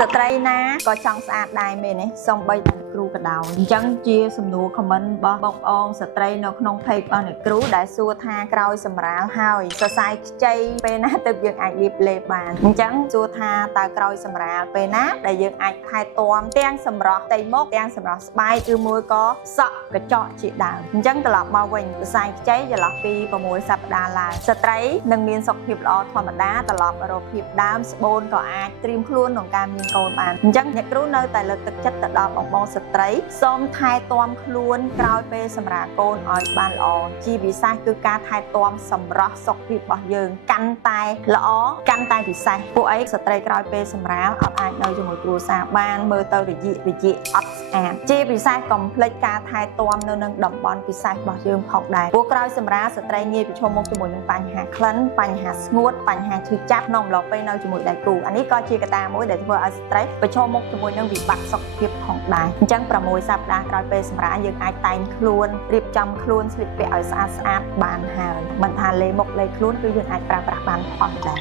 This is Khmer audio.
สตรีนะก็ចង់ស្អាតដែរមែនទេសំបីតែគ្រូក៏ដោយអញ្ចឹងជាសំណួរ comment របស់បងប្អូនស្ត្រីនៅក្នុង page របស់អ្នកគ្រូដែលសួរថាក្រោយសម្រាលហើយសរសៃខ្ចីពេលណាទៅយើងអាចលាបលេបបានអញ្ចឹងសួរថាតើក្រោយសម្រាលពេលណាដែលយើងអាចថែទាំទាំងសម្រស់ផ្ទៃមុខទាំងសម្រស់ស្បែកឬមួយក៏សក់កញ្ចក់ជាដើមអញ្ចឹងត្រឡប់មកវិញសរសៃខ្ចីចន្លោះពី6សប្តាហ៍ឡើងស្ត្រីនឹងមានសុខភាពល្អធម្មតាត្រឡប់មករកភាពដើមស្បូនក៏អាចត្រៀមខ្លួនក្នុងការមានកូនបានអញ្ចឹងអ្នកគ្រូនៅតែលើកទឹកចិត្តទៅដល់បងប្អូនស្ត្រីសូមថែទាំខ្លួនក្រោយពេលសម្រាលកូនឲ្យបានល្អជាពិសេសគឺការថែទាំសម្រស់សុខភាពរបស់យើងកាន់តែល្អកាន់តែពិសេសពួកអីស្ត្រីក្រោយពេលសម្រាលអត់អាចនៅជាមួយគ្រួសារបានមើលទៅរយៈអត់ស្អាតជាពិសេសកុំភ្លេចការថែទាំនៅនឹងតំបន់ពិសេសរបស់យើងផងដែរពួកក្រោយសម្រាលស្ត្រីងាយប្រឈមមុខជាមួយនឹងបញ្ហាក្លិនបញ្ហាស្ងួតបញ្ហាឈឺចាប់ក្នុងអំឡុងពេលនៅជាមួយដៃគូអានេះក៏ជាកត្តាមួយដែលធ្វើឲ្យស្ត្រីប្រឈមមុខជាមួយនឹងវិបត្តិសុខភាពផងដែរអញ្ចឹង6សប្តាហ៍ក្រោយពេលសម្រាលយើងអាចតែងខ្លួនរៀបចំខ្លួនស្លៀកពាក់ឲ្យស្អាតបានហើយមិនថាលេមុខលេខ្លួនគឺយើងអាចប្រើប្រាស់បានផងដែរ